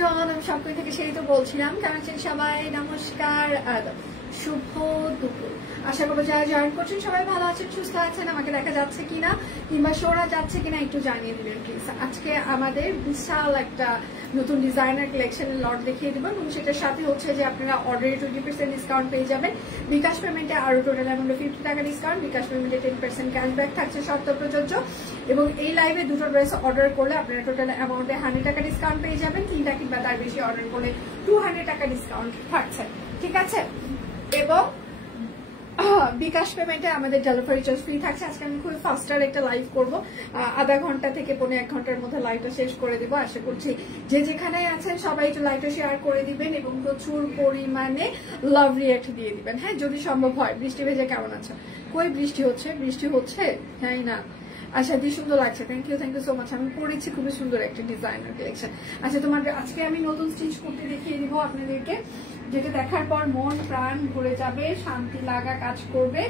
Everyone, আমি সবকই থেকে সেই তো বলছিলাম। কেমন আছেন সবাই? নমস্কার, শুভ দুপুর। আশা করবো যারা জয়েন করছেন সবাই ভালো আছেন, সুস্থ আছেন। আমাকে দেখা যাচ্ছে কিনা কিংবা শোনা যাচ্ছে কিনা একটু জানিয়ে দিবেন প্লিজ। আজকে আমাদের বিশাল একটা নতুন ডিজাইনার কালেকশনের লট দেখিয়ে দেবেন এবং সেটার সাথে হচ্ছে যে আপনারা অর্ডারে 20% ডিসকাউন্ট পেয়ে যাবেন। বিকাশ পেমেন্টে আরো টোটাল অ্যামাউন্টে 50 টাকা ডিসকাউন্ট, বিকাশ পেমেন্টে 10% ক্যাশব্যাক থাকছে শর্ত প্রযোজ্য। এবং এই লাইভে দুটো ড্রেস অর্ডার করলে আপনারা টোটাল অ্যামাউন্টে 100 টাকা ডিসকাউন্ট পেয়ে যাবেন। 3টা কিংবা তার বেশি অর্ডার করলে 200 টাকা ডিসকাউন্ট থাকছে, ঠিক আছে? এবং বিকাশ পেমেন্টে আমাদের ডেলিভারি চার্জ ফ্রি থাকছে। আজকে আমি খুবই ফাস্টার একটা লাইভ করবো, আধা ঘন্টা থেকে 1.5 ঘন্টার মধ্যে লাইভটা শেষ করে দেবো। আশা করছি যে যেখানে আছেন সবাই একটু লাইভটা শেয়ার করে দিবেন এবং প্রচুর পরিমাণে লাভ রিয়েক্ট দিয়ে দিবেন, হ্যাঁ, যদি সম্ভব হয়। বৃষ্টি ভেজে কেমন আছে? কই বৃষ্টি হচ্ছে? বৃষ্টি হচ্ছে? হ্যাঁ না, আচ্ছা, কি সুন্দর লাগছে। Thank you so much. আমি পরেছি খুবই সুন্দর একটা ডিজাইনার কালেকশন। আচ্ছা, তোমার আজকে আমি নতুন স্টিচ করতে দেখিয়ে দিব আপনাদেরকে, যেটা দেখার পর মন প্রাণ ভরে যাবে, শান্তি লাগা কাজ করবে,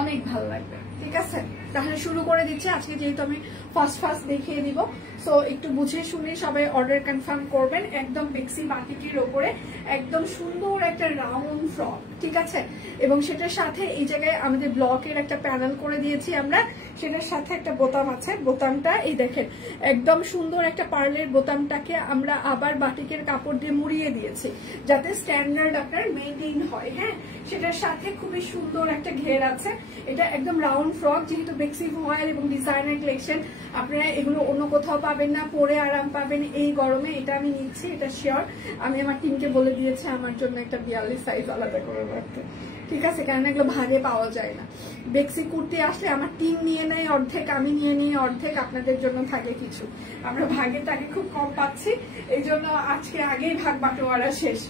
অনেক ভালো লাগবে, ঠিক আছে? তাহলে শুরু করে দিচ্ছি। আজকে যেহেতু আমি ফার্স্ট দেখিয়ে দিব, সো একটু বুঝে শুনে সবাই অর্ডার কনফার্ম করবেন। একদম বেক্সি বাটিকের ওপরে একদম সুন্দর একটা রাউন্ড ফ্রক, ঠিক আছে? এবং সেটার সাথে এই জায়গায় আমাদের ব্লকের একটা প্যানেল করে দিয়েছি আমরা। সেটার সাথে একটা বোতাম আছে, বোতামটা এই দেখেন একদম সুন্দর একটা পার্লের বোতামটাকে আমরা আবার বাটিকের কাপড় দিয়ে মুড়িয়ে দিয়েছি যাতে স্ট্যান্ডার্ড আপনার মেইনটেইন হয়, হ্যাঁ। সেটার সাথে খুবই সুন্দর একটা ঘের আছে। এটা একদম রাউন্ড ফ্রক, যেহেতু বেক্সি ভয়েল এবং ডিজাইনার কালেকশন, আপনারা এগুলো অন্য কোথাও পাবেন না, পরে আরাম পাবেন এই গরমে। এটা আমি নিচ্ছি, এটা শিওর। আমি আমার টিমকে বলে দিয়েছি আমার জন্য একটা 42 সাইজ আলাদা করে রাখতে, ঠিক আছে? কারণ এগুলো ভাগে পাওয়া যায় না। বেক্সি কুর্তি আসলে আমার টিম নিয়ে নেয় অর্ধেক, আমি নিয়ে নিই অর্ধেক, আপনাদের জন্য থাকে কিছু। আমরা ভাগের টাকে খুব কম পাচ্ছি, এই জন্য আজকে আগেই ভাগ বাটোয়ারা শেষ।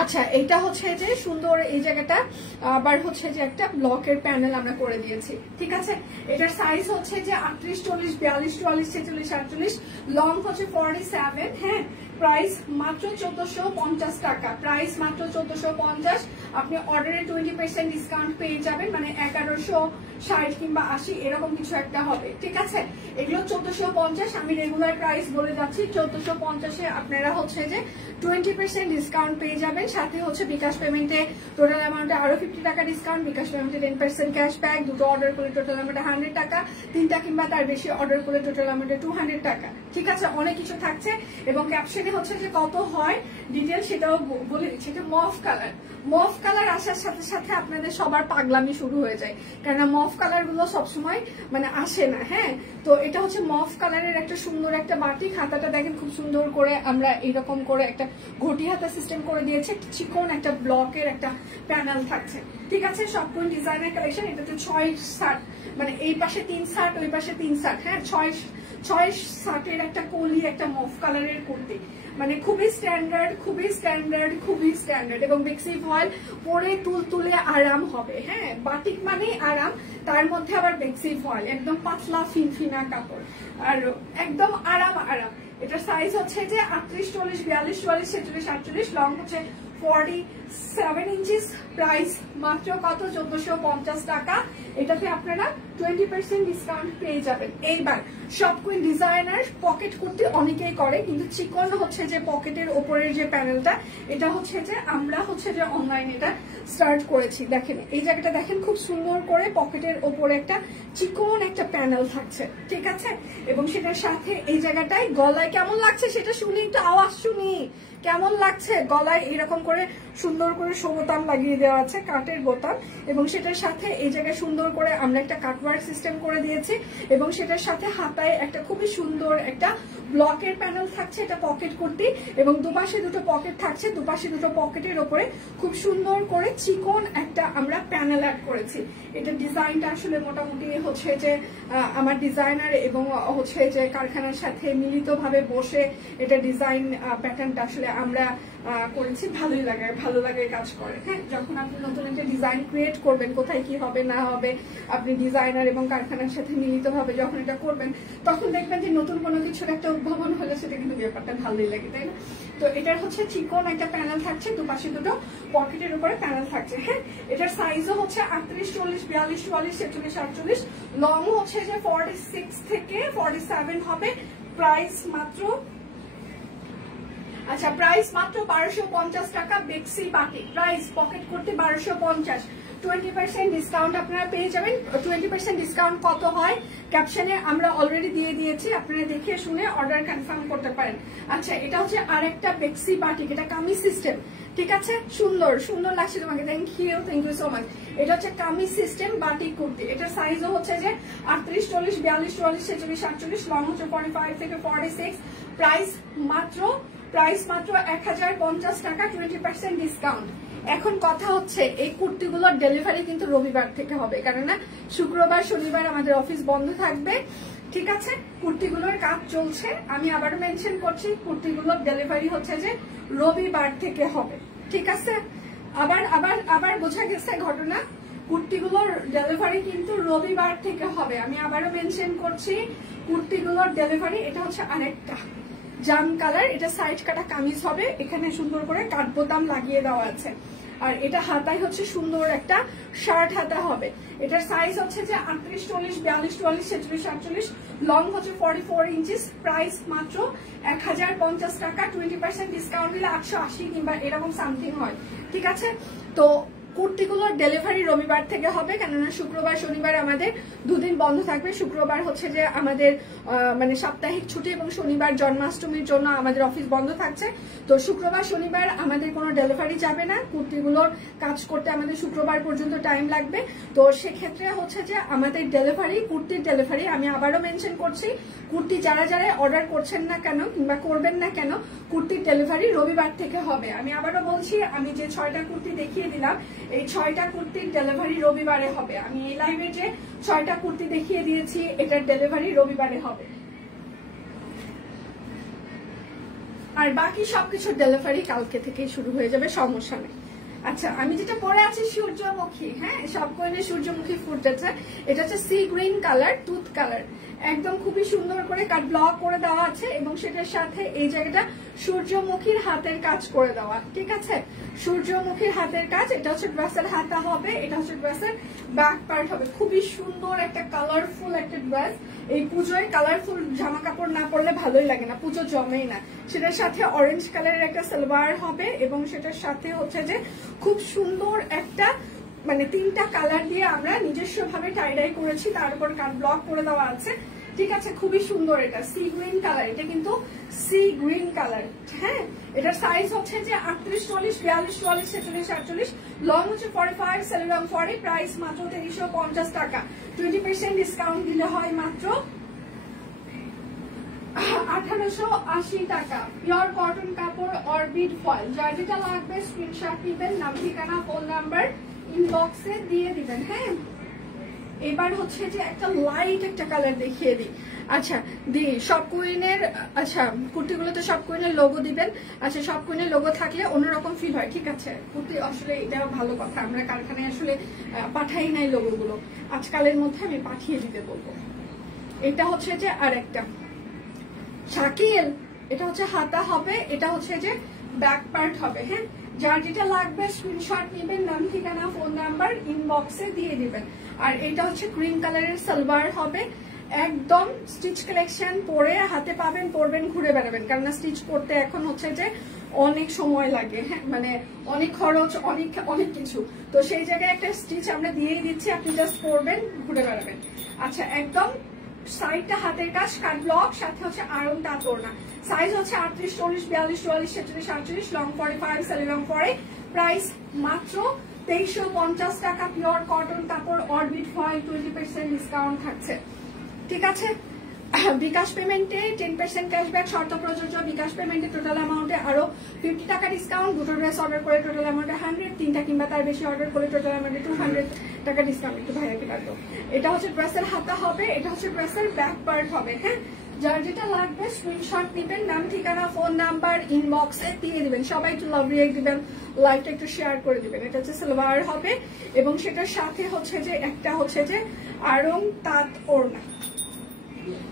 আচ্ছা, এটা হচ্ছে যে সুন্দর এই জায়গাটা আবার হচ্ছে যে একটা ব্লকের প্যানেল আমরা করে দিয়েছি, ঠিক আছে? এটার সাইজ হচ্ছে যে 38, 40, 42, 44, 46, 48, লং হচ্ছে 47, হ্যাঁ। প্রাইস মাত্র 1450 টাকা, প্রাইস মাত্র 1450। আপনি অর্ডারে 20% ডিসকাউন্ট পেয়ে যাবেন, মানে 1160 কিংবা 80 এরকম কিছু একটা হবে, ঠিক আছে? এগুলো 1450, আমি রেগুলার প্রাইস বলে যাচ্ছি। 1450-এ আপনারা হচ্ছে যে 20% ডিসকাউন্ট পেয়ে যাবেন। সাথে হচ্ছে বিকাশ পেমেন্টে টোটাল অ্যামাউন্টে আরো 50 টাকা ডিসকাউন্ট, বিকাশ পেমেন্টে 10% ক্যাশব্যাক, দুটো অর্ডার করলে টোটাল অ্যামাউন্টে 100 টাকা, 3টা কিংবা তার বেশি অর্ডার করলে টোটাল অ্যামাউন্টে 200 টাকা, ঠিক আছে? অনেক কিছু থাকছে এবং ক্যাপশনে হচ্ছে যে কত হয় ডিটেল সেটাও বলে দিচ্ছি। এটা মফ কালার, মফ কালার আসার সাথে সাথে আপনাদের সবার পাগলামি শুরু হয়ে যায়, কারণ মফ কালার গুলো সবসময় মানে আসে না, হ্যাঁ। তো এটা হচ্ছে মফ কালারের একটা সুন্দর একটা বাটিক। হাতাটা দেখেন খুব সুন্দর করে আমরা এরকম করে একটা ঘটি হাতা সিস্টেম করে দিয়েছে, চিকন একটা ব্লকের একটা প্যানেল থাকছে, ঠিক আছে? সবগুলো ডিজাইনার কালেকশন। এটাতে 6 শার্ট, মানে এই পাশে 3 শার্ট, ওই পাশে 3 শার্ট, হ্যাঁ। 6 শার্টের একটা কলি, একটা মফ কালারের কুর্তি, মানে খুবই স্ট্যান্ডার্ড, খুবই স্ট্যান্ডার্ড, খুবই স্ট্যান্ডার্ড। এবং বেক্সি ভয়েল পরে তুলে আরাম হবে, হ্যাঁ। বাটিক মানেই আরাম, তার মধ্যে আবার বেক্সি ভয়েল একদম পাতলা ফিনফিনা কাপড় আর একদম আরাম। এটার সাইজ হচ্ছে যে 38, 40, 42, 44, 46, 48, লং হচ্ছে 47 ইঞ্চিস। প্রাইস মাত্র কত? 1450 টাকা। এটাতে আপনারা 20% ডিসকাউন্ট পেয়ে যাবেন। এইবার সব কুইন ডিজাইনার পকেট কুর্তি অনেকেই করে, কিন্তু চিকন হচ্ছে যে পকেটের ওপরের যে প্যানেলটা, এটা হচ্ছে যে আমরা হচ্ছে যে অনলাইনে এটা স্টার্ট করেছি। দেখেন এই জায়গাটা দেখেন খুব সুন্দর করে পকেটের ওপরে একটা চিকন একটা প্যানেল থাকছে, ঠিক আছে? এবং সেটার সাথে এই জায়গাটায় গলায় কেমন লাগছে সেটা শুনি, একটু আওয়াজ শুনি কেমন লাগছে। গলায় এরকম করে সুন্দর করে বোতাম লাগিয়ে দেওয়া আছে, কাঠের বোতাম। এবং সেটার সাথে এই জায়গায় সুন্দর করে আমরা একটা কাটওয়ার্ক সিস্টেম করে দিয়েছি এবং সেটার সাথে হাতায় একটা খুবই সুন্দর একটা ব্লকের প্যানেল থাকছে। এটা পকেট কুর্তি এবং দুপাশে দুটো পকেট থাকছে, দুপাশে দুটো পকেটের ওপরে খুব সুন্দর করে চিকন একটা আমরা প্যানেল অ্যাড করেছি। এটা ডিজাইনটা আসলে মোটামুটি হচ্ছে যে আমার ডিজাইনার এবং হচ্ছে যে কারখানার সাথে মিলিতভাবে বসে এটা ডিজাইন প্যাটার্নটা আসলে আমরা করেছি। ভালো লাগে কাজ করে, হ্যাঁ। যখন আপনি নতুন একটা ডিজাইন ক্রিয়েট করবেন, কোথায় কি হবে না হবে, আপনি ডিজাইনার এবং কারখানার সাথে মিলিতভাবে যখন এটা করবেন, তখন দেখবেন যে নতুন কোনো কিছুর একটা উদ্ভাবন হলে সেটা কিন্তু ব্যাপারটা ভালোই লাগে, তাই না? তো এটার হচ্ছে চিকন একটা প্যানেল থাকছে, দুপাশে দুটো পকেটের উপরে প্যানেল থাকছে, হ্যাঁ। এটার সাইজও হচ্ছে 38, 40, 42, 44, 46, 48, লং হচ্ছে যে 46 থেকে 47 হবে। প্রাইস মাত্র আচ্ছা প্রাইস মাত্র 1250 টাকা, বেক্সি বাটিক প্রাইস পকেট করতে 1250, 20% ডিসকাউন্ট আপনারা পেয়ে যাবেন। 20% ডিসকাউন্ট কত হয় ক্যাপশনে আমরা অলরেডি দিয়ে দিয়েছি, আপনারা দেখে শুনে অর্ডার কনফার্ম করতে পারেন। আচ্ছা এটা হচ্ছে আরেকটা বেক্সি বাটিক, এটা কামিজ সিস্টেম, ঠিক আছে, সুন্দর সুন্দর লাগছে তোমাকে, থ্যাংক ইউ সো মাচ। এটা হচ্ছে কামিজ সিস্টেম বাটিক কুর্তি, এটার সাইজও হচ্ছে যে 38, 40, 42, 44, 46, 48, লং হচ্ছে 45 থেকে 46। প্রাইস মাত্র 1050 টাকা, 20% ডিসকাউন্ট। এখন কথা হচ্ছে এই কুর্তিগুলোর ডেলিভারি কিন্তু রবিবার থেকে হবে, কেননা শুক্রবার শনিবার আমাদের অফিস বন্ধ থাকবে, ঠিক আছে। কুর্তিগুলোর কাজ চলছে, আমি আবার মেনশন করছি, কুর্তিগুলোর ডেলিভারি হচ্ছে যে রবিবার থেকে হবে, ঠিক আছে। আবার বোঝা গেছে ঘটনা, কুর্তিগুলোর ডেলিভারি কিন্তু রবিবার থেকে হবে, আমি আবারও মেনশন করছি কুর্তিগুলোর ডেলিভারি। এটা হচ্ছে আরেকটা জাম কালার, এটা সাইড কাটা কামিজ হবে, এখানে সুন্দর করে কাট বোতাম লাগিয়ে দেওয়া আছে, আর এটা হাতায় হচ্ছে সুন্দর একটা শার্ট হাতা হবে। এটার সাইজ হচ্ছে যে 38, 40, 42, 44, 46, 48, লং হচ্ছে 44 ইঞ্চিস। প্রাইস মাত্র 1050 টাকা, 20% ডিসকাউন্ট দিলে 880 কিংবা এরকম সামথিং হয়, ঠিক আছে। তো কুর্তিগুলোর ডেলিভারি রবিবার থেকে হবে, কেননা শুক্রবার শনিবার আমাদের দুদিন বন্ধ থাকবে। শুক্রবার হচ্ছে যে আমাদের মানে সাপ্তাহিক ছুটি এবং শনিবার জন্মাষ্টমীর জন্য আমাদের অফিস বন্ধ থাকছে। তো শুক্রবার শনিবার আমাদের কোনো ডেলিভারি যাবে না, কুর্তিগুলোর কাজ করতে আমাদের শুক্রবার পর্যন্ত টাইম লাগবে। তো সেক্ষেত্রে হচ্ছে যে আমাদের ডেলিভারি, কুর্তির ডেলিভারি, আমি আবারও মেনশন করছি, কুর্তি যারা যারা অর্ডার করছেন না কেন কিংবা করবেন না কেন, কুর্তির ডেলিভারি রবিবার থেকে হবে। আমি আবারও বলছি, আমি যে 6টা কুর্তি দেখিয়ে দিলাম, এই 6টা কুর্তির ডেলিভারি রবিবারে হবে। আমি এই লাইভে যে 6টা কুর্তি দেখিয়ে দিয়েছি, এটার ডেলিভারি রবিবারে হবে, আর বাকি সবকিছুর ডেলিভারি কালকে থেকেই শুরু হয়ে যাবে, সমস্যা নেই। আচ্ছা আমি যেটা পরে আছি সূর্যমুখী, হ্যাঁ সব কোয়েনে সূর্যমুখী ফুটেছে, এটা হচ্ছে sea green colour, tooth colour, একদম খুবই সুন্দর করে কাট ব্লক করে দেওয়া আছে এবং সেটার সাথে এই জায়গাটা সূর্যমুখীর হাতের কাজ করে দেওয়া, ঠিক আছে, সূর্যমুখীর হাতের কাজ। এটা হচ্ছে ড্রেসের হাতা হবে, এটা হচ্ছে ড্রেসের ব্যাক পার্ট হবে, খুবই সুন্দর একটা কালারফুল একটা ড্রেস। এই পুজোয় কালারফুল জামা কাপড় না পরলে ভালোই লাগে না, পুজো জমেই না। সেটার সাথে অরেঞ্জ কালারের একটা সালোয়ার হবে এবং সেটার সাথে হচ্ছে যে খুব সুন্দর একটা মানে 3টা কালার দিয়ে আমরা নিজস্ব ভাবে টাইডাই করেছি, তার উপর কাট ব্লক করে দেওয়া আছে, ঠিক আছে, খুবই সুন্দর। এটা সি গ্রিন কালার, এটা কিন্তু সি গ্রিন কালার, হ্যাঁ। এটার সাইজ হচ্ছে যে 38, 40, 42, 44, 46, 48, লং হচ্ছে 45, সেলং 40। প্রাইস মাত্র 2350 টাকা, 20% ডিসকাউন্ট দিলে হয় মাত্র 1880 টাকা। পিওর কটন কাপড় অরবিট ফয়েল, যার যেটা লাগবে স্ক্রিনশট নেবেন, নাম ঠিকানা ফোন নাম্বার ইনবক্সে দিয়ে দিবেন, হ্যাঁ। এবার হচ্ছে যে একটা লাইট একটা কালার দেখিয়ে দিই। আচ্ছা দি সব কুইনের, আচ্ছা কুর্তিগুলোতে সব কুইনের লোগো দিবেন। আচ্ছা সব কুইনের লোগো থাকলে অন্যরকম ফিল হয়, ঠিক আছে। কুর্তি আসলে এটা ভালো কথা, আমরা কারখানায় আসলে পাঠাই নাই লোগোগুলো, আজকালের মধ্যে আমি পাঠিয়ে দিতে বলবো। এটা হচ্ছে যে আর একটা শাকিল, এটা হচ্ছে হাতা হবে, এটা হচ্ছে যে ব্যাক পার্ট হবে, হ্যাঁ। যার যেটা লাগবে স্ক্রিনশট নেবেন, নাম ঠিকানা ফোন নাম্বার ইনবক্সে দিয়ে দিবেন। আর এটা হচ্ছে ক্রিম কালারের সালোয়ার হবে, একদম স্টিচ কালেকশন, পরে হাতে পাবেন, পরবেন, ঘুরে বেড়াবেন, কারণ স্টিচ করতে এখন হচ্ছে যে অনেক সময় লাগে, হ্যাঁ, মানে অনেক খরচ, অনেক কিছু। তো সেই জায়গায় একটা স্টিচ আমরা দিয়েই দিচ্ছি, আপনি জাস্ট পরবেন, ঘুরে বেড়াবেন। আচ্ছা একদম সাইডটা হাতের কাজ, কাট ব্লক, সাথে হচ্ছে আরং তাঁত ওড়না। সাইজ হচ্ছে 38, 40, 42, 44, 46, 48, লং 45, সেলং 40। প্রাইস মাত্র 2350 টাকা। পিওর কটন কাপড় অরবিট ফয়েল, 20% ডিসকাউন্ট থাকছে, ঠিক আছে। বিকাশ পেমেন্টে 10% ক্যাশব্যাক শর্ত প্রযোজ্য। বিকাশ পেমেন্টে টোটাল অ্যামাউন্টে আরো 50 টাকা ডিসকাউন্ট। দুটো ড্রেস অর্ডার করে টোটাল অ্যামাউন্টে 100, 3টা কিংবা তার বেশি অর্ডার করে টোটাল অ্যামাউন্টে 200 টাকা ডিসকাউন্ট। একটু ভাইয়াকে রাখবো। এটা হচ্ছে ড্রেসের হাতা হবে, এটা হচ্ছে ড্রেসের ব্যাক পার্ট হবে, হ্যাঁ। যার যেটা লাগবে স্ক্রিনশট নেবেন, নাম ঠিকানা ফোন নাম্বার ইনবক্সে দিয়ে দিবেন। সবাই একটু লাভ রিয়েক্ট দিবেন, লাইভটা একটু শেয়ার করে দিবেন। এটা হচ্ছে সালোয়ার হবে এবং সেটার সাথে হচ্ছে যে একটা হচ্ছে যে আরং তাঁত ওড়না।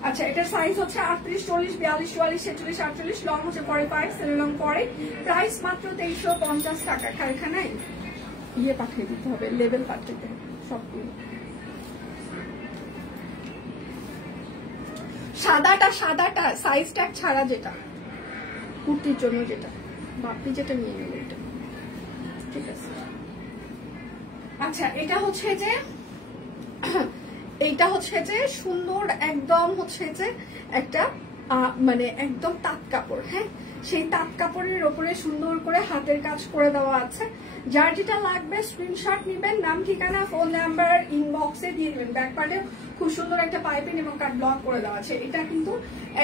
আচ্ছা এটার সাইজ হচ্ছে 38, 40, 42, 44, 46, 48, লং হচ্ছে 45, সেলং 40। প্রাইস মাত্র 2350 টাকা। কারখানায় ইয়ে পাঠিয়ে দিতে হবে, লেবেল পাঠিয়ে দিতে হবে সবগুলো। সাদাটা সাইজ ট্যাগ ছাড়া যেটা কুর্তির জন্য যেটা বাপি যেটা নিয়ে নেব এটা, ঠিক আছে। আচ্ছা এটা হচ্ছে যে এইটা হচ্ছে যে সুন্দর একদম হচ্ছে যে একটা মানে একদম তাঁত কাপড়, হ্যাঁ সেই তাঁত কাপড়ের ওপরে সুন্দর করে হাতের কাজ করে দেওয়া আছে। যার যেটা লাগবে স্ক্রিনশট নিবেন, নাম ঠিকানা ফোন নাম্বার ইনবক্সে দিয়ে দিবেন। ব্যাকপার্টে খুব সুন্দর একটা পাইপিং এবং কাট ব্লক করে দেওয়া আছে। এটা কিন্তু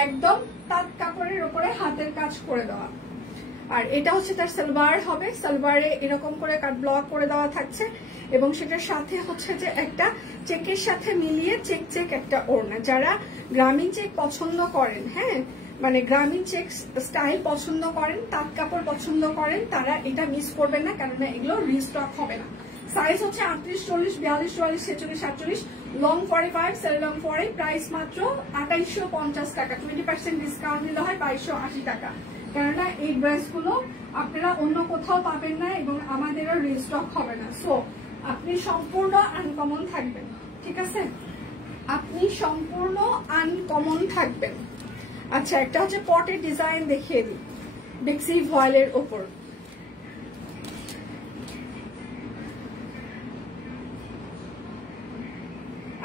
একদম তাঁত কাপড়ের ওপরে হাতের কাজ করে দেওয়া। আর এটা হচ্ছে তার সালোয়ার হবে, সালোয়ারে এরকম করে কাট ব্লক করে দেওয়া থাকছে এবং সেটার সাথে হচ্ছে যে একটা চেকের সাথে মিলিয়ে চেক চেক একটা ওড়না। যারা গ্রামীণ চেক পছন্দ করেন, হ্যাঁ মানে গ্রামীণ চেক স্টাইল পছন্দ করেন, তাঁত কাপড় পছন্দ করেন, তারা এটা মিস করবেন না, কারণ এগুলো রিস্টক হবে না। সাইজ হচ্ছে 38, 40, 42, 44, 46, 48, লং 45, সেল লং 40। প্রাইস মাত্র 2850 টাকা। 20% ডিসকাউন্ট দিলে হয় 2280 টাকা। কেননা এই ড্রেসগুলো আপনারা অন্য কোথাও পাবেন না এবং আমাদেরও রিস্টক হবে না। সো আপনি সম্পূর্ণ আনকমন থাকবেন, ঠিক আছে, আপনি সম্পূর্ণ আনকমন থাকবেন। আচ্ছা একটা হচ্ছে পটের ডিজাইন দেখিয়ে দিই, বেক্সি ভয়েলের ওপর।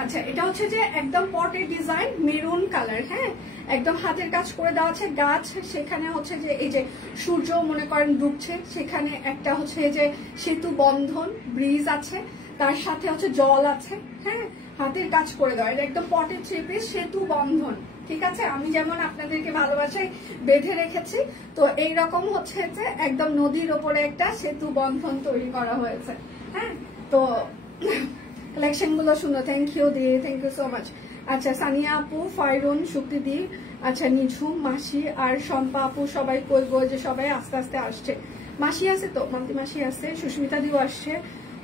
আচ্ছা এটা হচ্ছে যে একদম পটের ডিজাইন, মেরুন কালার, হ্যাঁ একদম হাতের কাজ করে দেওয়া আছে। গাছ, সেখানে হচ্ছে যে এই যে সূর্য মনে করেন ডুবছে, সেখানে একটা হচ্ছে যে সেতু বন্ধন ব্রিজ আছে, তার সাথে হচ্ছে জল আছে, হ্যাঁ হাতের কাজ করে দেওয়া। এটা একদম পটের থ্রি পিস সেতু বন্ধন, ঠিক আছে। আমি যেমন আপনাদেরকে ভালোবাসায় বেঁধে রেখেছি, তো এইরকম হচ্ছে যে একদম নদীর ওপরে একটা সেতু বন্ধন তৈরি করা হয়েছে, হ্যাঁ। তো কালেকশন গুলো শুনো, থ্যাংক ইউ দি, থ্যাংক ইউ সো মাচ। আচ্ছা সানিয়া আপু, ফাইরুন, শুক্তিদি, আচ্ছা নিঝুম, মাসি আর শম্পা আপু সবাই কই গো, যে সবাই আস্তে আস্তে আসছে। মাসি আছে তো, মান্তি মাসি আছে, সুস্মিতা দিও আসছে।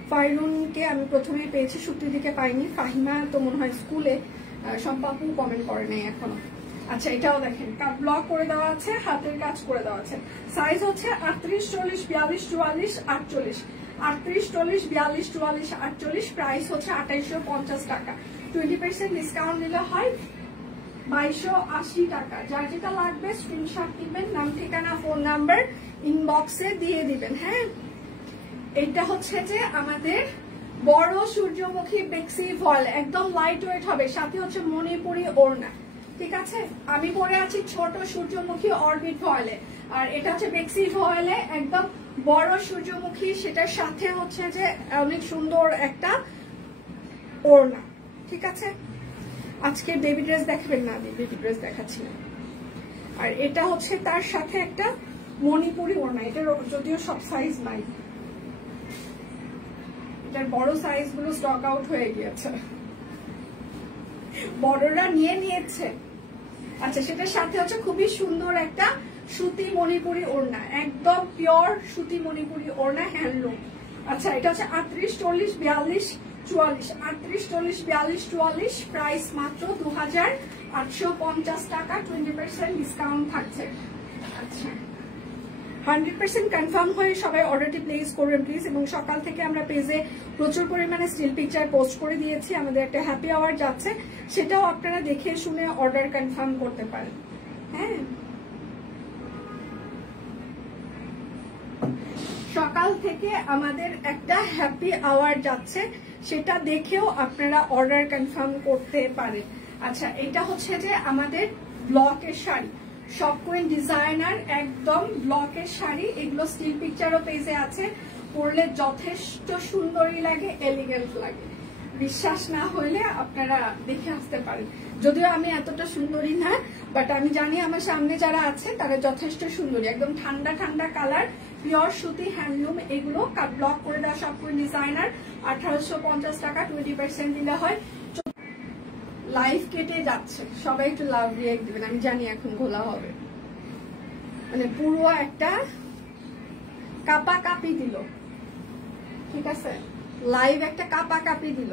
ফাইরুনকে আমি প্রথমেই পেয়েছি, শুক্তিদিকে পাইনি। ফাহিমা তো মনে হয় স্কুলে, শম্পা আপু কমেন্ট করে নেই এখনো। আচ্ছা এটাও দেখেন কাট ব্লক করে দেওয়া আছে, হাতের কাজ করে দেওয়া আছে। সাইজ হচ্ছে 38, 40, 42, 44, 48। 38, 40, 42, 44, 48। প্রাইস হচ্ছে 2850 টাকা। 20% ডিসকাউন্ট দিলে হয় 2280 টাকা। যার যেটা লাগবে স্ক্রিনশট দিবেন, নাম ঠিকানা ফোন নাম্বার ইনবক্সে দিয়ে দিবেন, হ্যাঁ। এটা হচ্ছে যে আমাদের বড় সূর্যমুখী বেক্সি ভয়েল, একদম লাইট ওয়েট হবে, সাথে হচ্ছে মণিপুরি ওড়না, ঠিক আছে। আমি পরে আছি ছোট সূর্যমুখী অরবিট ভয়েলে, আর এটা হচ্ছে বেক্সি ভয়েলে একদম বড় সূর্যমুখী, সেটার সাথে হচ্ছে যে অনেক সুন্দর একটা ওড়না, ঠিক আছে। আজকে বেবি ড্রেস দেখাবেন না, আমি বেবি ড্রেস দেখাচ্ছি না। আর এটা হচ্ছে তার সাথে একটা মণিপুরি ওড়না, এটার যদিও সব সাইজ নাই, এটার বড় সাইজ গুলো স্টক আউট হয়ে গিয়েছে, বড়রা নিয়ে নিয়েছে। আচ্ছা সেটার সাথে হচ্ছে খুবই সুন্দর একটা সুতি মণিপুরি ওড়না, একদম পিওর সুতি মণিপুরি ওড়না, হ্যান্ডলুম। আচ্ছা এটা হচ্ছে 38, 40, 42, 44। 38, 40, 42, 44। প্রাইস মাত্র 2850 টাকা। 20% ডিসকাউন্ট থাকছে। আচ্ছা 100% কনফার্ম হয়ে সবাই অর্ডারটি প্লেস করবেন প্লিজ। এবং সকাল থেকে আমরা পেজে প্রচুর পরিমাণে স্টিল পিকচার পোস্ট করে দিয়েছি, আমাদের একটা হ্যাপি আওয়ার যাচ্ছে, সেটাও আপনারা দেখে শুনে অর্ডার কনফার্ম করতে পারেন, হ্যাঁ। সকাল থেকে আমাদের একটা হ্যাপি আওয়ার যাচ্ছে, সেটা দেখেও আপনারা অর্ডার কনফার্ম করতে পারেন। আচ্ছা এটা হচ্ছে যে আমাদের ব্লকের শাড়ি, সব কোয়েন ডিজাইনার একদম ব্লকের শাড়ি, এগুলো স্টিল পিকচারও পেজে আছে, পরলে যথেষ্ট সুন্দরী লাগে, এলিগেন্ট লাগে। বিশ্বাস না হইলে আপনারা দেখে আসতে পারেন। যদিও আমি এতটা সুন্দরী না, বাট আমি জানি আমার সামনে যারা আছে তারা যথেষ্ট সুন্দরী, একদম ঠান্ডা ঠান্ডা কালার, পিওর সুতি হ্যান্ডলুম। এগুলো কাট ব্লক করে দেওয়া সব কোয়েন ডিজাইনার, 1850 টাকা। 20% দিলে হয়। লাইভ কেটে যাচ্ছে, সবাই একটু লাভ রিয়েক্ট দিবেন, আমি জানি এখন ঘোলা হবে, মানে পুরো একটা কাপা কাপি দিল, ঠিক আছে, লাইভ একটা কাপা কাপি দিল,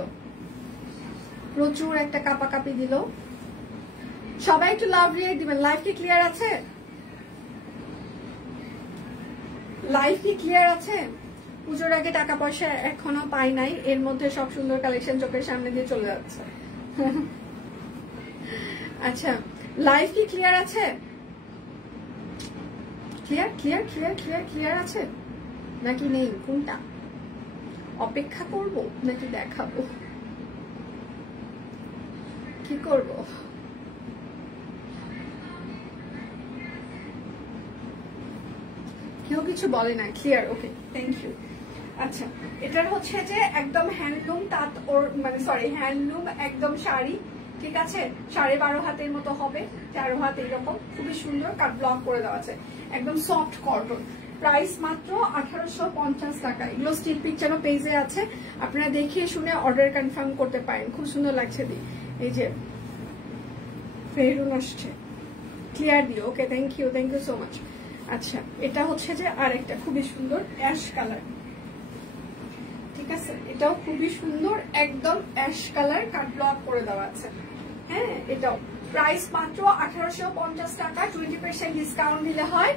প্রচুর একটা কাপা কাপি দিল। সবাই একটু লাভ রিয়েক্ট দিবেন। লাইভ কি ক্লিয়ার আছে? লাইভ কি ক্লিয়ার আছে? পুজোর আগে টাকা পয়সা এখনো পাই নাই, এর মধ্যে সব সুন্দর কালেকশন চোখের সামনে দিয়ে চলে যাচ্ছে। আচ্ছা লাইভ কি ক্লিয়ার আছে? Clear clear clear clear clear আছে নাকি নেই? কোনটা অপেক্ষা করব নাকি দেখাবো, কি করব? কেউ কিছু বলে না, ক্লিয়ার, ওকে, থ্যাংক ইউ। আচ্ছা, এটার হচ্ছে যে একদম হ্যান্ডলুম তাঁত, ওর মানে সরি হ্যান্ডলুম একদম শাড়ি, ঠিক আছে, 12.5 হাতের মতো হবে, 13 হাত এইরকম, খুবই সুন্দর কাট ব্লক করে দেওয়া আছে, একদম সফট কটন। প্রাইস মাত্র 1850 টাকা। এগুলো স্টিল পিকচারও পেজে আছে, আপনারা দেখে শুনে অর্ডার কনফার্ম করতে পারেন। খুব সুন্দর লাগছে দি, এই যে ফেরুন আসছে, ক্লিয়ার দি, okay, thank you so much. আচ্ছা, এটা হচ্ছে যে আরেকটা খুবই সুন্দর অ্যাশ কালার, ঠিক আছে, এটাও খুবই সুন্দর, একদম অ্যাশ কালার কাট ব্লক করে দেওয়া আছে। হ্যাঁ, এটাও প্রাইস মাত্র 1850 টাকা, 20% ডিসকাউন্ট দিলে হয়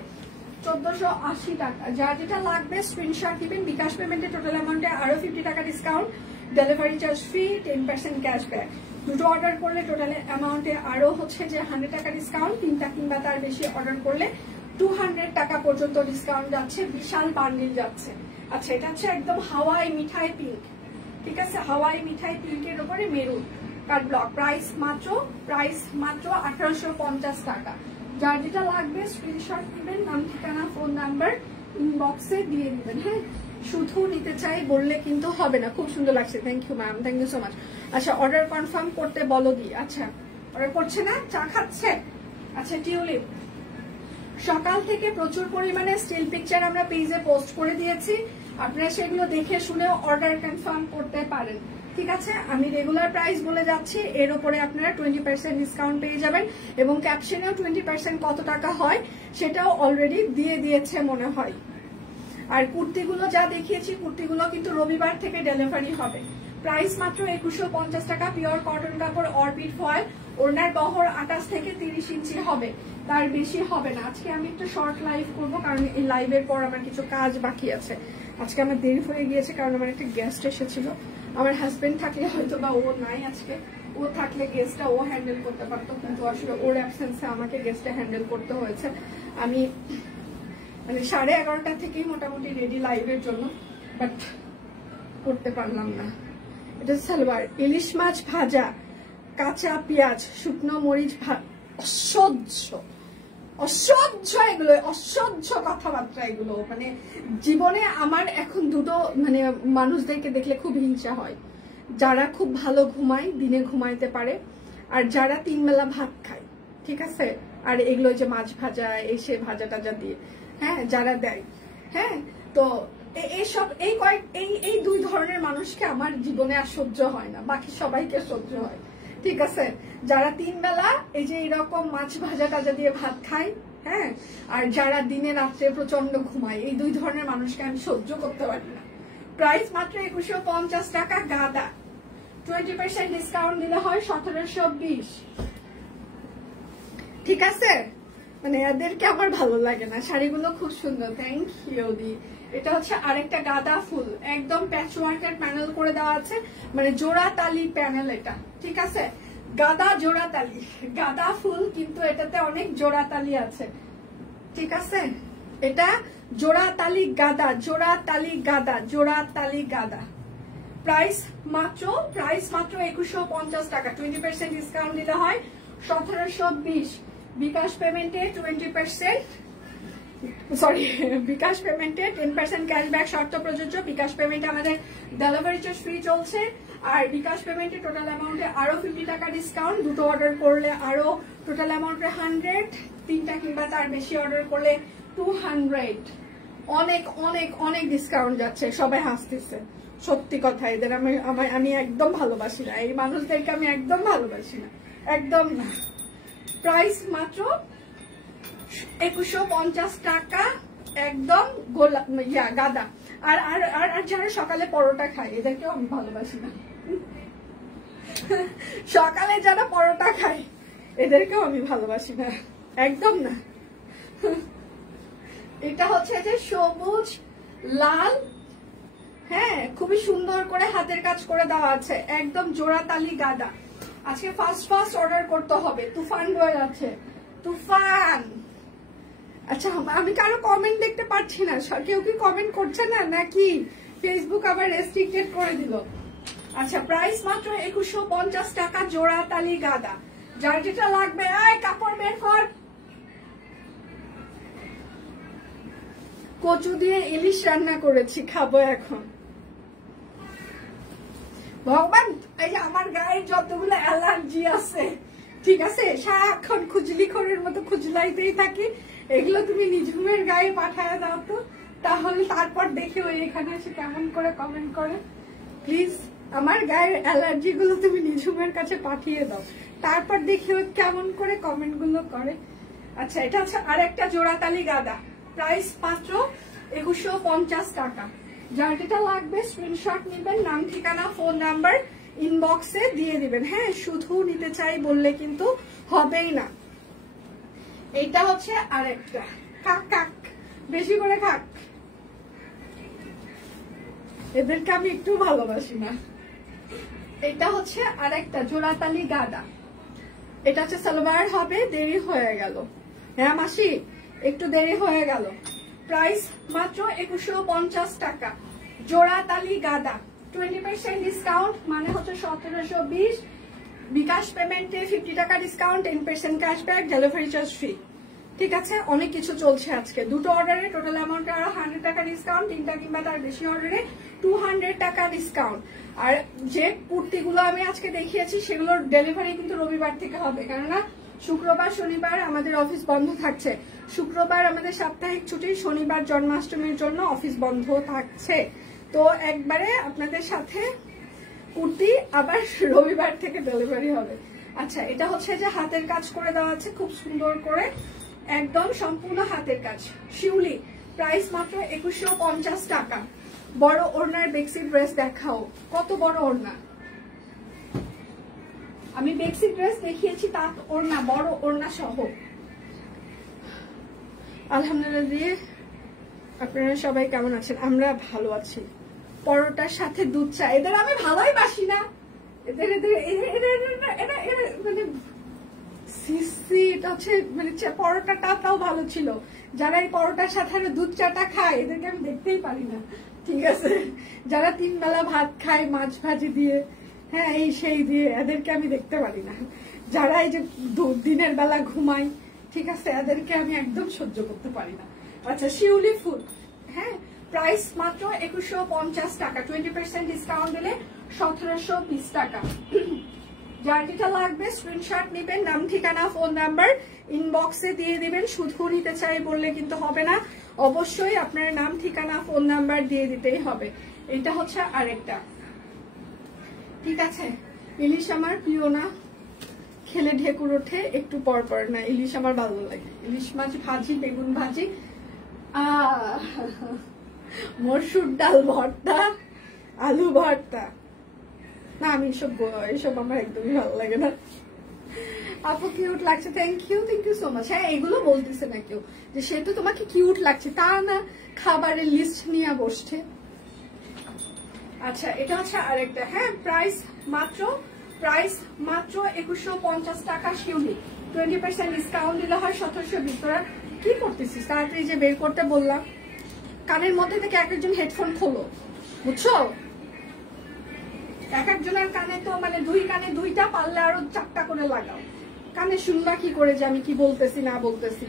1480 টাকা। যার যেটা লাগবে স্ক্রিনশট দিবেন, বিকাশ পেমেন্টে টোটাল অ্যামাউন্টে আরো 50 টাকা discount, delivery charge free, 10% cashback. দুটো অর্ডার করলে টোটাল অ্যামাউন্টে আরো হচ্ছে যে 100 টাকা ডিসকাউন্ট, 3টা কিংবা তার বেশি অর্ডার করলে 200 টাকা পর্যন্ত ডিসকাউন্ট যাচ্ছে, বিশাল বান্ডিল যাচ্ছে। আচ্ছা, এটা হচ্ছে একদম হাওয়াই মিঠাই পিঙ্ক, ঠিক আছে, হাওয়াই মিঠাই পিঙ্কের উপরে মেরুন কাট ব্লক। প্রাইস মাত্র 1850 টাকা। যার যেটা লাগবে স্ক্রিনশট দিবেন, নাম ঠিকানা ফোন নাম্বার ইনবক্সে দিয়ে দিবেন। হ্যাঁ, শুধু নিতে চাই বললে কিন্তু হবে না। খুব সুন্দর লাগছে, thank you ma'am, thank you so much. আচ্ছা, অর্ডার কনফার্ম করতে বলো দি। আচ্ছা, অর্ডার করছে না, চা খাচ্ছে। আচ্ছা, টিউলিপ সকাল থেকে প্রচুর পরিমাণে স্টিল পিকচার আমরা পেজে পোস্ট করে দিয়েছি, আপনারা সেগুলো দেখে শুনেও অর্ডার কনফার্ম করতে পারেন, ঠিক আছে। আমি রেগুলার প্রাইস বলে যাচ্ছি, এর উপরে আপনারা 20% ডিসকাউন্ট পেয়ে যাবেন, এবং ক্যাপশনেও 20% কত টাকা হয় সেটাও অলরেডি দিয়ে দিয়েছে মনে হয়। আর কুর্তিগুলো যা দেখিয়েছি, কুর্তিগুলো কিন্তু রবিবার থেকে ডেলিভারি হবে। প্রাইস মাত্র 2150 টাকা, পিওর কটন কাপড়, অরবিট ফয়েল, ওড়নার বহর 28 থেকে 30 ইঞ্চি হবে, তার বেশি হবে না। আজকে আমি একটু শর্ট লাইভ করবো, কারণ এই লাইভের পর আমার কিছু কাজ বাকি আছে। আজকে আমার দেরি হয়ে গিয়েছে, কারণ আমার একটা গেস্ট এসেছিল। আমার হাজবেন্ড থাকলে হয়তো বা ও নাই আজকে, ও থাকলে গেস্টটা ও হ্যান্ডেল করতে পারতো, কিন্তু আসলে ওর অ্যাবসেন্সে আমাকে গেস্টটা হ্যান্ডেল করতে হয়েছে। আমি মানে 11:30 থেকেই মোটামুটি রেডি লাইভের জন্য, বাট করতে পারলাম না। এটা সালোয়ার, ইলিশ মাছ ভাজা, কাঁচা পেঁয়াজ, শুকনো মরিচ, অসহ্য এগুলো, অসহ্য কথাবার্তা এগুলো। মানে জীবনে আমার এখন দুটো মানে মানুষদেরকে দেখলে খুব হিংসা হয়, যারা খুব ভালো ঘুমায়, দিনে ঘুমাইতে পারে, আর যারা 3 বেলা ভাত খায়, ঠিক আছে, আর এগুলো যে মাছ ভাজা এই সে ভাজা টাজা দিয়ে, হ্যাঁ, যারা দেয়, হ্যাঁ, তো এইসব এই দুই ধরনের মানুষকে আমার জীবনে আর সহ্য হয় না, বাকি সবাইকে সহ্য হয়, ঠিক আছে। যারা 3 বেলা এই যে এরকম মাছ ভাজা টাজা দিয়ে ভাত খায়, হ্যাঁ, আর যারা দিনে রাত্রে প্রচন্ড ঘুমায়, এই দুই ধরনের মানুষকে আমি সহ্য করতে পারি না। প্রাইস মাত্র 2150 টাকা, গাদা, 20% ডিসকাউন্ট দিলে হয় 1720, ঠিক আছে। মানে এদেরকে আমার ভালো লাগে না, শাড়িগুলো খুব সুন্দর, থ্যাংক ইউ দি। এটা হচ্ছে আরেকটা গাদা ফুল, একদম প্যাচওয়ার্কের প্যানেল করে দেওয়া আছে, মানে জোড়া তালি প্যানেল এটা, ঠিক আছে। গাদা জোড়া তালি, গাদা ফুল, কিন্তু এটাতে অনেক জোড়া তালি আছে, ঠিক আছে। এটা জোড়া তালি গাদা, জোড়া তালি গাদা, জোড়া তালি গাদা। প্রাইস মাত্র 2150 টাকা, 20% ডিসকাউন্ট দিলে হয় 1720। বিকাশ পেমেন্টে 20%, সরি, বিকাশ পেমেন্টে 10% ক্যাশব্যাক শর্ত প্রযোজ্য। বিকাশ পেমেন্টে আমাদের ডেলিভারি চার্জ ফ্রি চলছে, আর বিকাশ পেমেন্টে টোটাল অ্যামাউন্টে আরো 50 টাকা ডিসকাউন্ট, দুটো অর্ডার করলে আরো টোটাল অ্যামাউন্টে 100, 3টা কিংবা তার বেশি অর্ডার করলে 200। অনেক অনেক অনেক ডিসকাউন্ট যাচ্ছে, সবাই হাসতেছে, সত্যি কথা। এদের আমি একদম ভালোবাসি না, এই মানুষদেরকে আমি একদম ভালোবাসি না, একদম না। প্রাইস মাত্র 2150 টাকা, একদম গাদা। আর আর আর যারা সকালে পরোটা খায়, এদেরকেও আমি ভালোবাসি না। সকালে যারা পরোটা খায়, এদেরকেও আমি ভালোবাসি না, একদম না। এটা হচ্ছে যে সবুজ লাল, হ্যাঁ, খুবই সুন্দর করে হাতের কাজ করে দেওয়া আছে, একদম জোড়াতালি গাদা। আজকে ফার্স্ট অর্ডার করতে হবে। তুফান বয়ে যাচ্ছে, তুফান আচ্ছা আমি কারো কমেন্ট দেখতে পাচ্ছি না, কেউ কি কমেন্ট করছে না নাকি ফেসবুক আবার রেস্ট্রিক্টেড করে দিল? আচ্ছা প্রাইস মাত্র 2150 টাকা জোড়া তালি গাদা। যার যেটা লাগবে আয় কাপড় বের কর। কচু দিয়ে ইলিশ রান্না করেছি, খাবো এখন। ভগবান, এই যে আমার গায়ে যতগুলো অ্যালার্জি আছে, ঠিক আছে, সারাক্ষণ খুজলি খোরের মতো খুজলাইতেই থাকি, এগুলো তুমি নিঝুমের গায়ে পাঠায় দাও তো, তাহলে তারপর দেখে ওই এখানে এসে কেমন করে কমেন্ট করে। প্লিজ আমার গায়ের অ্যালার্জি গুলো তুমি নিঝুমের কাছে পাঠিয়ে দাও, তারপর দেখে ওই কেমন করে কমেন্ট গুলো করে। আচ্ছা এটা হচ্ছে আরেকটা জোড়াতালি গাদা, প্রাইস মাত্র 2150 টাকা। যার যেটা লাগবে স্ক্রিনশট নেবেন, নাম ঠিকানা ফোন নাম্বার ইনবক্সে দিয়ে দিবেন। হ্যাঁ, শুধু নিতে চাই বললে কিন্তু হবেই না। এইটা হচ্ছে আরেকটা, কাক কাক বেশি করে খাক, এদেরকে আমি একটু ভালোবাসি না। এটা হচ্ছে আরেকটা জোড়াতালি গাদা, এটা হচ্ছে সালোয়ার হবে, দেরি হয়ে গেল। হ্যাঁ মাসি, একটু দেরি হয়ে গেল। প্রাইস মাত্র 2150 টাকা জোড়াতালি গাদা, 20% ডিসকাউন্ট, মানে হচ্ছে 1720। বিকাশ পেমেন্টে 50 টাকা discount, 10% cashback, delivery charge free. ঠিক আছে, অনেক কিছু চলছে আজকে। দুটো অর্ডারে টোটাল অ্যামাউন্টে আরো 100 টাকা ডিসকাউন্ট, 3টা কিংবা তার বেশি অর্ডারে 200 টাকা ডিসকাউন্ট। আর যে কুর্তিগুলো আমি আজকে দেখিয়েছি সেগুলোর ডেলিভারি কিন্তু রবিবার থেকে হবে, কেননা শুক্রবার শনিবার আমাদের অফিস বন্ধ থাকছে। শুক্রবার আমাদের সাপ্তাহিক ছুটি, শনিবার জন্মাষ্টমীর জন্য অফিস বন্ধ থাকছে। তো একবারে আপনাদের সাথে কুর্তি আবার রবিবার থেকে ডেলিভারি হবে। আচ্ছা এটা হচ্ছে যে হাতের কাজ করে দেওয়া আছে খুব সুন্দর করে, একদম সম্পূর্ণ হাতের কাজ, শিউলি। প্রাইস মাত্র 2150 টাকা। বড় ওড়নার বেক্সি ড্রেস দেখাও, কত বড় ওড়না। আমি বেক্সি ড্রেস দেখিয়েছি, তাঁত ওড়না, বড় ওড়না সহ। আলহামদুলিল্লাহ, আপনারা সবাই কেমন আছেন? আমরা ভালো আছি। পরোটার সাথে দুধ চা, এদের আমি ভালোই বাসি না, এদের মানে এটা হচ্ছে মানে পরোটাটা তাও ভালো ছিল। যারা এই পরোটার সাথে দুধ চাটা খায় এদেরকে আমি দেখতেই পারি না, ঠিক আছে। যারা 3 বেলা ভাত খায় মাছ ভাজি দিয়ে, হ্যাঁ এই সেই দিয়ে, এদেরকে আমি দেখতে পারি না। যারা এই যে দিনের বেলা ঘুমায়, ঠিক আছে, এদেরকে আমি একদম সহ্য করতে পারি না। আচ্ছা শিউলি ফুল, হ্যাঁ প্রাইস মাত্র 2150 টাকা, 20% ডিসকাউন্ট দিলে 1720 টাকা। যার যেটা লাগবে স্ক্রিনশট নেবেন, নাম ঠিকানা ফোন নাম্বার ইনবক্সে দিয়ে দিবেন। শুধু নিতে চাই বললে কিন্তু হবে না, অবশ্যই আপনার নাম ঠিকানা ফোন নাম্বার দিয়ে দিতেই হবে। এটা হচ্ছে আরেকটা, ঠিক আছে। ইলিশ আমার প্রিয় না, খেলে ঢেকুর ওঠে একটু পর পর না, ইলিশ আমার ভালো লাগে। ইলিশ মাছ ভাজি, বেগুন ভাজি, মসুর ডাল ভর্তা, আলু ভর্তা, না আমি এসব আমার একদমই ভালো লাগে না। আপু কিউট লাগছে, থ্যাংক ইউ সো মাচ। হ্যাঁ এগুলো বলতেছে না কেউ যে সে তো তোমাকে কিউট লাগছে, তা না, খাবারের লিস্ট নিয়ে বসছে। আচ্ছা এটা হচ্ছে আরেকটা, হ্যাঁ প্রাইস মাত্র 2150 টাকা শিউলি, 20% ডিসকাউন্ট দিলে হয় 1720। তোরা কি করতেছিস? তাড়াতাড়ি যে বের করতে বললাম। কানের মধ্যে থেকে এক একজন হেডফোন খোলো, বুঝছো? এক একজনের কানে তো মানে 2 কানে 2টা, পারলে আরো 4টা করে লাগাও। কানে শুনবা কি করে যে আমি কি বলতেছি না বলতেছি?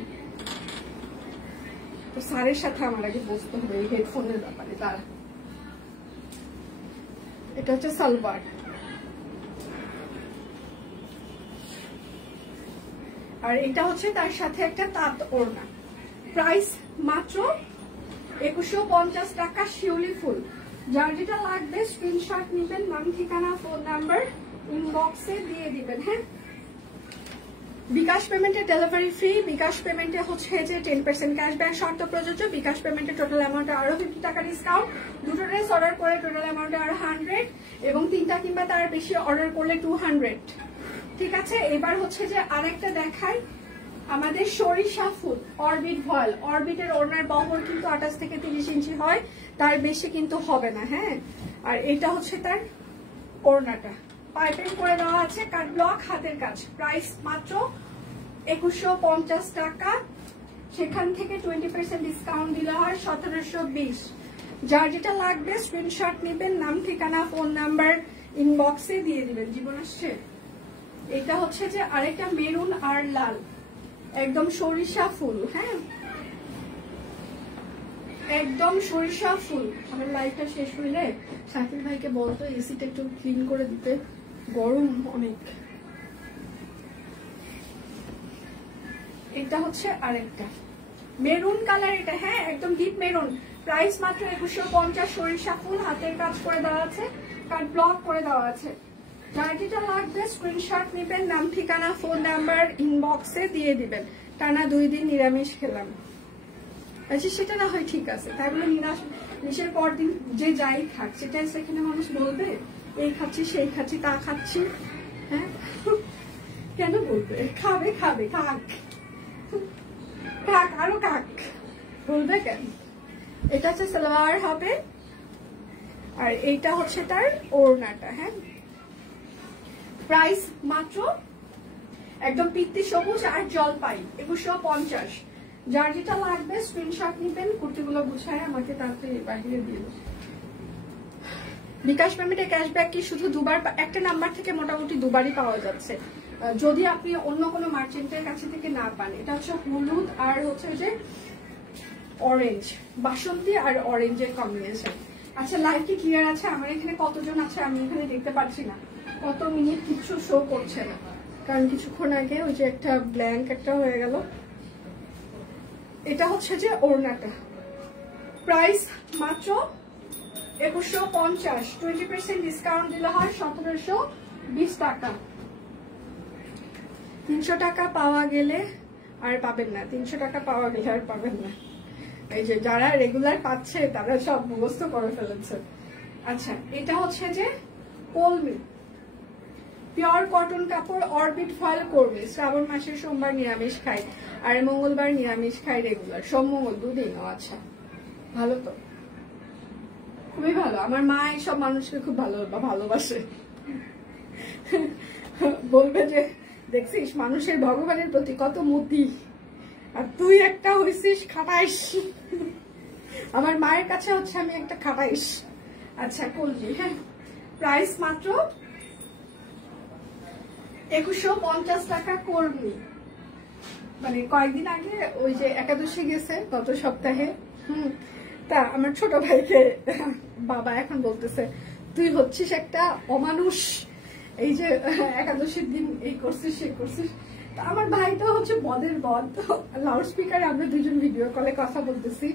তো স্যারের সাথে আমার আগে বসতে হবে এই হেডফোনের ব্যাপারে। তারা এটা হচ্ছে সালোয়ার, আর এটা হচ্ছে তার সাথে একটা তাঁত ওড়না। প্রাইস মাত্র 2150 টাকা শিউলি ফুল। যার যেটা লাগবে স্ক্রিনশট নেবেন, নাম ঠিকানা ফোন নাম্বার ইনবক্সে দিয়ে দিবেন। হ্যাঁ বিকাশ পেমেন্টে ডেলিভারি ফ্রি, বিকাশ পেমেন্টে হচ্ছে যে 10% ক্যাশব্যাক শর্ত প্রযোজ্য। বিকাশ পেমেন্টে টোটাল অ্যামাউন্টে আরো 50 টাকা ডিসকাউন্ট। দুটো ড্রেস অর্ডার করে টোটাল অ্যামাউন্টে আরো 100, এবং 3টা কিংবা তার বেশি অর্ডার করলে 200। ঠিক আছে, এবার হচ্ছে যে আরেকটা দেখাই, আমাদের সরিষা ফুল অরবিট ভয়েল। অরবিটের ওড়নার বহর কিন্তু 28 থেকে 30 ইঞ্চি হয়, তার বেশি কিন্তু হবে না। হ্যাঁ, আর এটা হচ্ছে তার ওড়নাটা, পাইপিং করে দেওয়া আছে, কাট ব্লক হাতের কাজ। প্রাইস মাত্র 2150 টাকা সেখান থেকে 20% ডিসকাউন্ট দিলে হয় 1720। যার যেটা লাগবে স্ক্রিনশট নেবেন, নাম ঠিকানা ফোন নাম্বার ইনবক্সে দিয়ে দিবেন। জীবন আসছে। এটা হচ্ছে যে আরেকটা মেরুন আর লাল, একদম সরিষা ফুল। হ্যাঁ, একদম সরিষা ফুল। আমার লাইটটা শেষ হইলে শাকিল ভাইকে বলতো এসিটা একটু ক্লিন করে দিতে, গরম অনেক। এটা হচ্ছে আরেকটা মেরুন কালার, এটা হ্যাঁ একদম ডিপ মেরুন। প্রাইস মাত্র 2150। সরিষা ফুল, হাতের কাজ করে দেওয়া আছে, কাট ব্লক করে দেওয়া আছে। যার যেটা লাগবে স্ক্রিনশট নেবেন, নাম ঠিকানা ফোন নাম্বার ইনবক্সে দিয়ে দিবেন। টানা 2 দিন নিরামিষ খেলাম, আচ্ছা সেটা না হয় ঠিক আছে, তাই বলে নিরামিষের পর দিন যে যাই খাক সেটাই সেখানে মানুষ বলবে এই খাচ্ছি সেই খাচ্ছি তা খাচ্ছি। হ্যাঁ, কেন বলবে? খাবে খাবে, কাক কাক আরো কাক বলবে কেন? এটা হচ্ছে সালোয়ার হবে, আর এইটা হচ্ছে তার ওড়নাটা। হ্যাঁ, প্রাইস মাত্র একদম পিত্তি সবুজ আর জলপাই 2150। যার যেটা লাগবে স্ক্রিনশট নিবেন। কুর্তিগুলো গুছায় আমাকে তাড়াতাড়ি বাহিরে দিয়ে দেবেন। বিকাশ পেমেন্টে ক্যাশব্যাক কি শুধু দুবার? একটা নাম্বার থেকে মোটামুটি দুবারই পাওয়া যাচ্ছে, যদি আপনি অন্য কোনো মার্চেন্টের কাছে থেকে না পান। এটা হচ্ছে হলুদ আর হচ্ছে যে অরেঞ্জ, বাসন্তী আর অরেঞ্জের কম্বিনেশন। আচ্ছা, লাইভ কি ক্লিয়ার আছে? আমার এখানে কতজন আছে আমি এখানে দেখতে পাচ্ছি না, কত মিনিট কিছু শো করছে না, কারণ কিছুক্ষণ আগে ওই যে একটা ব্ল্যাঙ্ক একটা হয়ে গেল। এটা হচ্ছে যে ওড়নাটা, প্রাইস মাত্র 2150। 20% ডিসকাউন্ট দিলে হয় 1720 টাকা। 300 টাকা পাওয়া গেলে আর পাবেন না, 300 টাকা পাওয়া গেলে আর পাবেন না। এই যে যারা রেগুলার পাচ্ছে তারা সব মুখস্থ করে ফেলেছে। আচ্ছা, এটা হচ্ছে যে কলমি পিওর কটন কাপড়, অরবিট ফয়েল করবে। শ্রাবণ মাসের সোমবার নিরামিষ খাই আর মঙ্গলবার নিরামিষ খাই রেগুলার, সোম মঙ্গল 2 দিন। আচ্ছা, ভালো তো, খুবই ভালো। আমার মা এইসব মানুষকে খুব ভালোবাসে, বলবে যে দেখছিস মানুষের ভগবানের প্রতি কত মতি, আর তুই একটা হইছিস খাটাইস। আমার মায়ের কাছে হচ্ছে আমি একটা খাটাইস। আচ্ছা, কলজি। হ্যাঁ, প্রাইস মাত্র 2150 টাকা। কর্মী মানে কয়েকদিন আগে ওই যে একাদশী গেছে গত সপ্তাহে, তা আমার ছোট ভাইকে বাবা এখন বলতেছে তুই হচ্ছিস একটা অমানুষ, এই যে একাদশীর দিন এই করছিস সে করছিস। তা আমার ভাইটা হচ্ছে বদের বদ, লাউড স্পিকারে আমরা দুজন ভিডিও কলে কথা বলতেছি।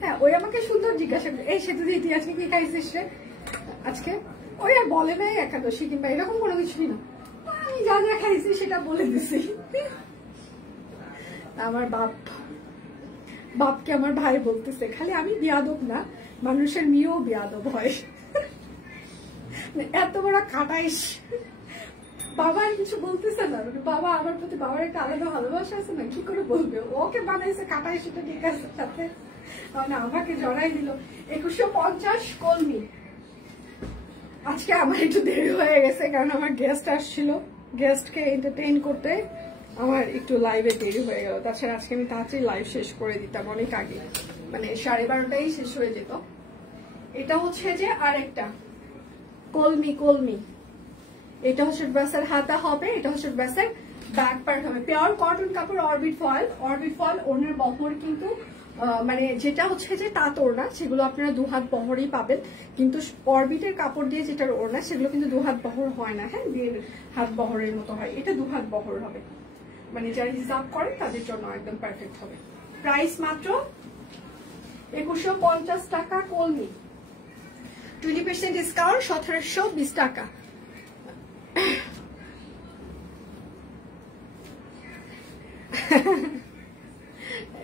হ্যাঁ, ওই আমাকে সুন্দর জিজ্ঞাসা করে এই সেতু দিয়ে তুই আজকে কি খাইছিস রে আজকে? ওই আর বলে নাই একাদশী কিংবা এরকম কোনো কিছুই না, আমি যা যা খাইছি সেটা বলে দিছি। আমার বাপকে আমার ভাই বলতেছে খালি আমি বিয়াদব না, মানুষের মেয়েও বিয়াদব হয়, এত বড় খাটাইস। বাবা আর কিছু বলতেছে না, বাবা আমার প্রতি বাবার একটা আলাদা ভালোবাসা আছে না, কি করে বলবে? ওকে বানাইছে খাটাইস, সেটা ঠিক আছে, সাথে আমাকে জড়াই দিল। 2150 কলমি। আজকে আমার একটু দেরি হয়ে গেছে কারণ আমার গেস্ট আসছিল, গেস্টকে এন্টারটেইন করতে আমার একটু লাইভে দেরি হয়ে গেল। তাছাড়া আজকে আমি তাড়াতাড়ি লাইভ শেষ করে দিতাম অনেক আগে, মানে 12:30টাই শেষ হয়ে যেত। এটা হচ্ছে যে আরেকটা কলমি, এটা হচ্ছে ড্রেসের হাতা হবে, এটা হচ্ছে ড্রেসের ব্যাক পার্ট হবে। পিওর কটন কাপড়, অরবিট ফয়েল ওনার বহর কিন্তু মানে যেটা হচ্ছে যে তাঁত ওড়না সেগুলো আপনারা 2 হাত বহরই পাবেন, কিন্তু অরবিটের কাপড় দিয়ে যেটার ওড়না সেগুলো কিন্তু 2 হাত বহর হয় না। হ্যাঁ, 1.5 হাত বহরের মতো হয়, এটা 2 হাত বহর হবে, মানে যারা হিসাব করে তাদের জন্য একদম পারফেক্ট হবে। প্রাইস মাত্র 2150 টাকা কলমি। 20% ডিসকাউন্ট 1720 টাকা।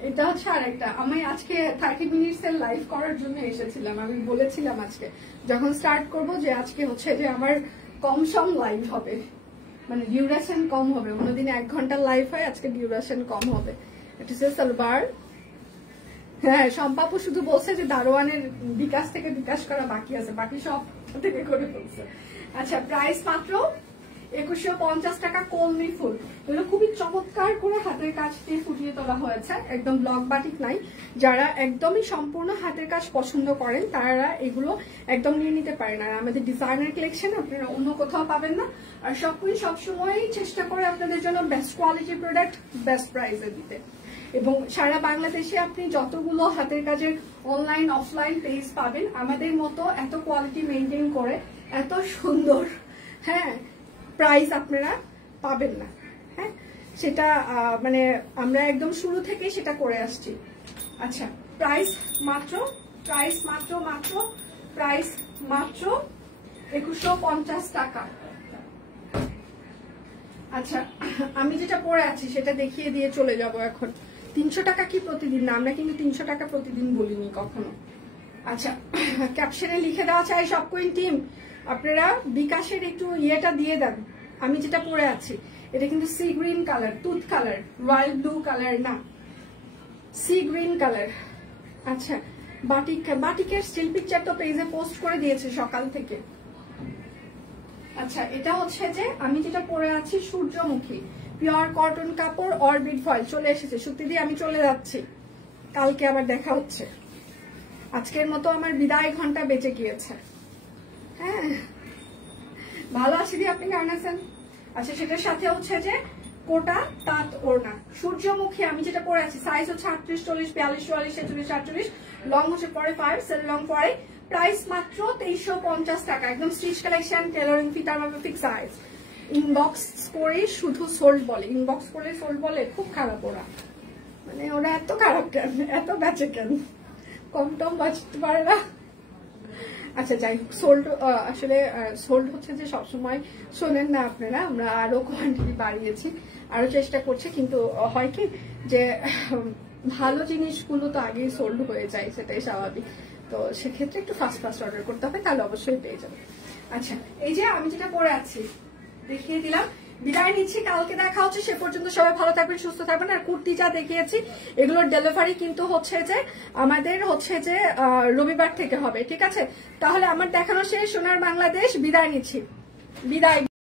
এটা হচ্ছে আরেকটা, আমি আজকে 30 মিনিটস এর লাইভ করার জন্য এসেছিলাম। আমি বলেছিলাম আজকে যখন স্টার্ট করব যে আজকে হচ্ছে যে আমার কম সম লাইভ হবে, মানে ডিউরেশন কম হবে। অন্যদিন 1 ঘন্টার লাইভ হয়, আজকে ডিউরেশন কম হবে। এটা হচ্ছে সালোয়ার। হ্যাঁ, সম্পাপু শুধু বলছে যে দারোয়ানের বিকাশ থেকে বিকাশ করা বাকি আছে, বাকি সব থেকে করে বলছে। আচ্ছা, প্রাইস মাত্র 2150 টাকা কলমি ফুল। এগুলো খুবই চমৎকার করে হাতের কাজ দিয়ে ফুটিয়ে তোলা হয়েছে, একদম ব্লক বাটিক নাই। যারা একদমই সম্পূর্ণ হাতের কাজ পছন্দ করেন তারা এগুলো একদম নিয়ে নিতে পারেন। আর আমাদের ডিজাইনার কালেকশন আপনারা অন্য কোথাও পাবেন না। আর সবসময়ই চেষ্টা করে আপনাদের জন্য বেস্ট কোয়ালিটি প্রোডাক্ট বেস্ট প্রাইসে দিতে। এবং সারা বাংলাদেশে আপনি যতগুলো হাতের কাজের অনলাইন অফলাইন পেজ পাবেন, আমাদের মতো এত কোয়ালিটি মেনটেন করে এত সুন্দর প্রাইস আপনারা পাবেন না। হ্যাঁ, সেটা মানে আমরা একদম শুরু থেকে সেটা করে আসছি। আচ্ছা, প্রাইস মাত্র 2150 টাকা। আচ্ছা, আমি যেটা পরে আছি সেটা দেখিয়ে দিয়ে চলে যাব এখন। 300 টাকা কি প্রতিদিন না, আমরা কিন্তু 300 টাকা প্রতিদিন বলিনি কখনো। আচ্ছা, ক্যাপশনে লিখে দেওয়া চাই সব কুইন টিম, আপনারা বিকাশের একটু ইয়েটা দিয়ে দেন। আমি যেটা পরে আছি এটা কিন্তু সি গ্রিন কালার, তুত কালার, রয়্যাল ব্লু কালার না, সি গ্রিন কালার। আচ্ছা, বাটিকের স্টিল পিকচার তো পেজে পোস্ট করে দিয়েছে সকাল থেকে। আচ্ছা, এটা হচ্ছে যে আমি যেটা পরে আছি সূর্যমুখী পিওর কটন কাপড়, অরবিট ফয়েল চলে এসেছে। সত্যি দিয়ে আমি চলে যাচ্ছি, কালকে আবার দেখা হচ্ছে। আজকের মতো আমার বিদায় ঘন্টা বেঁচে গিয়েছে। হ্যাঁ, ভালো আছি দি, আপনি কেমন আছেন? আচ্ছা, সেটার সাথে হচ্ছে যে কোটা তাঁত ওড়না সূর্যমুখী আমি যেটা পরে আছি, সাইজ হচ্ছে 38, 40, 42, 44, 46, 48, লং হচ্ছে পরে 5, সেল লং পরে। প্রাইস মাত্র 2350 টাকা। একদম স্টিচ কালেকশন, টেলারিং ফিটার ভাবে ফিক্স সাইজ। ইনবক্স করে শুধু সোল্ড বলে, ইনবক্স করে সোল্ড বলে, খুব খারাপ ওরা, মানে ওরা এত খারাপ কেন, এত বেচে কেন, কম টম বাঁচতে পারে না। আচ্ছা, যাই হোক, সোল্ড আসলে সোল্ড হচ্ছে যে সবসময় শোনেন না আপনারা, আমরা আরো কোয়ান্টিটি বাড়িয়েছি, আরো চেষ্টা করছি, কিন্তু হয় কি যে ভালো জিনিসগুলো তো আগেই সোল্ড হয়ে যায়, সেটাই স্বাভাবিক। তো সেক্ষেত্রে একটু ফাস্ট অর্ডার করতে হবে, তাহলে অবশ্যই পেয়ে যাবে। আচ্ছা, এই যে আমি যেটা পরে আছি দেখিয়ে দিলাম, বিদায় নিচ্ছি, কালকে দেখা হচ্ছে। সে পর্যন্ত সবাই ভালো থাকবেন, সুস্থ থাকবেন। আর কুর্তি যা দেখিয়েছি এগুলোর ডেলিভারি কিন্তু হচ্ছে যে আমাদের হচ্ছে যে রবিবার থেকে হবে, ঠিক আছে? তাহলে আমার দেখানো শেষ। সোনার বাংলাদেশ, বিদায় নিচ্ছি, বিদায়।